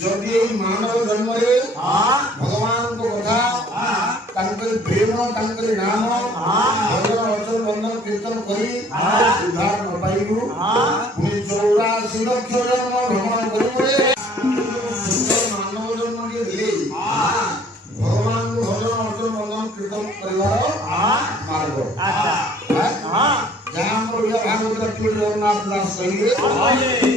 जदि मानव जन्म भगवान को कथा प्रेम नाम भजन अर्चन बंधन कीर्तन करी उद्धार न पाइबू 84 लक्ष जन्म भ्रमण करू मानव जन्म भगवान को भजन अर्चन बंधन कीर्तन कर मार्ग जहाँ भागवत जगन्नाथ दास कहे